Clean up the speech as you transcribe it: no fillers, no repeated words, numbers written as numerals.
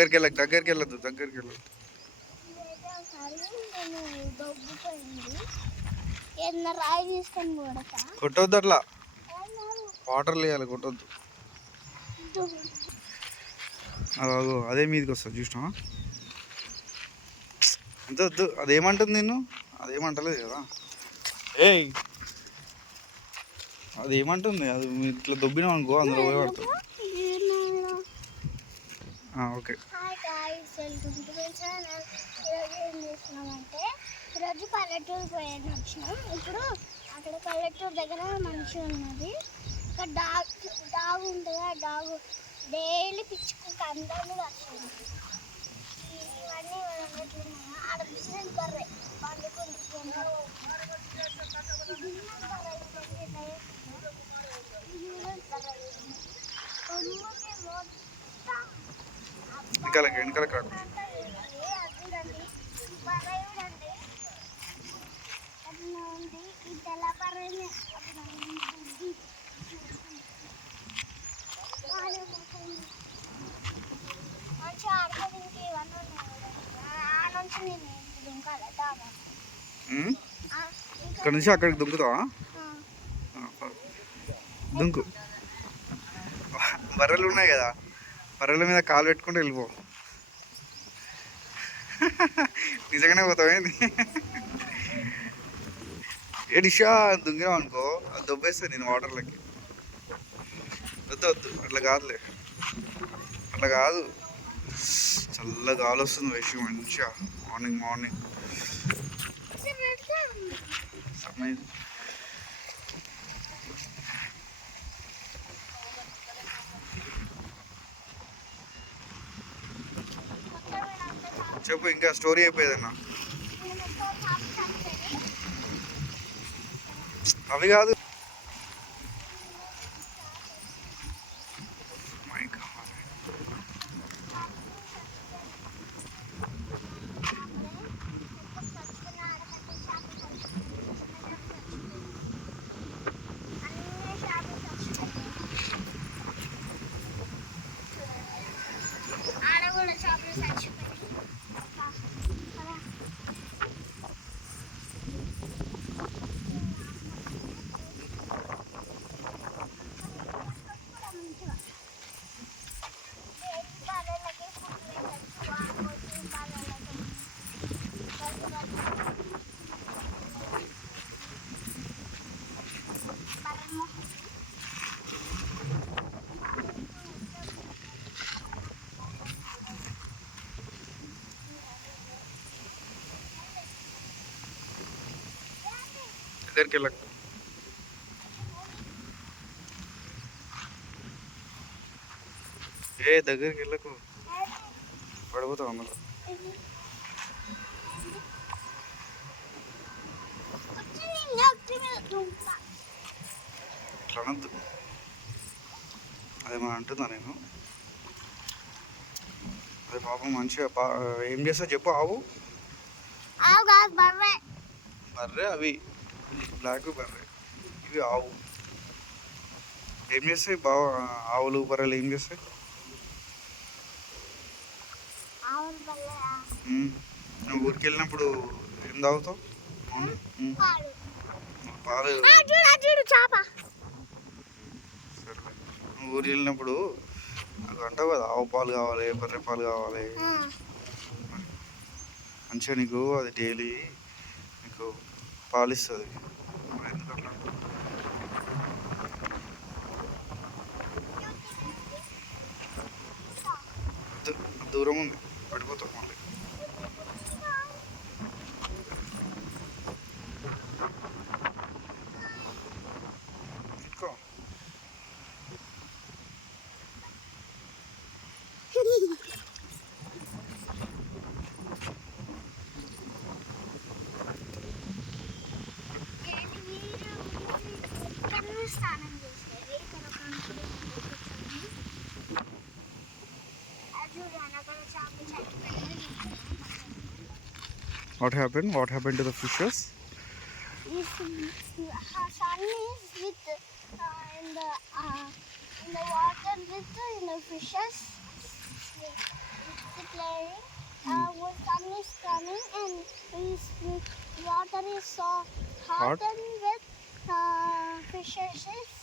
దగ్గరికి వెళ్ళొద్దు. కొట్టొద్దు అట్లా, వాటర్ లేయాలి, కొట్టొద్దు. అదే మీదకి వస్తుంది చూసినా. అంత వద్దు. అదేమంటుంది నిన్ను? అదేమంటలేదు కదా. ఏయ్ అదేమంటుంది? అది ఇట్లా దొబ్బినాం అనుకో, అందులో పోయి పడుతుంది. ఓకే. ఈరోజు పల్లెటూరు వచ్చినాం. ఇప్పుడు అక్కడ పల్లెటూరు దగ్గర మనిషి ఉన్నది. ఒక డాగ్ ఉంటుంది. ఆ డాగ్ డైలీ పిచ్చుకు అందరినీ వస్తుంది. ఇవన్నీ ఆడ బిజినెస్ బర్రె పండుకుంటున్నారు. వెనకాల కాదు. ఇక్కడ నుంచి అక్కడికి దుంకుతావా? దుంకు. బర్రెలు ఉన్నాయి కదా, బర్రెల మీద కాలు పెట్టుకుంటూ వెళ్ళిపో. నిజంగానే పోతావేంది? ఏడిషా దుంగినావు అనుకో, అది దొబ్బేస్తుంది నేను వాటర్లకి. వద్దు, అట్లా కాదులే, అట్లా కాదు. చల్ల గాలి వస్తుంది వేసి మంచిగా మార్నింగ్. చెప్పు, ఇంకా స్టోరీ అయిపోయేదన్నా. అవి కాదు. దగ్గరికి వెళ్ళకు. దగ్గరికి వెళ్ళకు, పడిపోతావు అందులో. అట్లా అనద్దు. అదేమన్నా అంటుందా నేను? అదే పాపం మంచిగా ఏం చేస్తా చెప్పు. బర్రె అవి బ్లాక్ బర్రె, ఇవి ఆవు. ఏం చేస్తాయి బాగా ఆవులు బర్రెలు? ఏం చేస్తాయి? నువ్వు ఊరికి వెళ్ళినప్పుడు ఏం తాగుతావు? పాలు. సరే, నువ్వు ఊరికి వెళ్ళినప్పుడు నాకు అంటావు కదా, ఆవు పాలు కావాలి, బర్రె పాలు కావాలి. మంచిగా నీకు అది డైలీ నీకు పాలు ఇస్తుంది. ఎందుకు అట్లా? దూరం ఉంది, పడిపోతావు మళ్ళీ. What happened? What happened to the fishes? Sun is with in the water with the fishes. playing. Sun is coming and water is so hot Hot? and with fishes is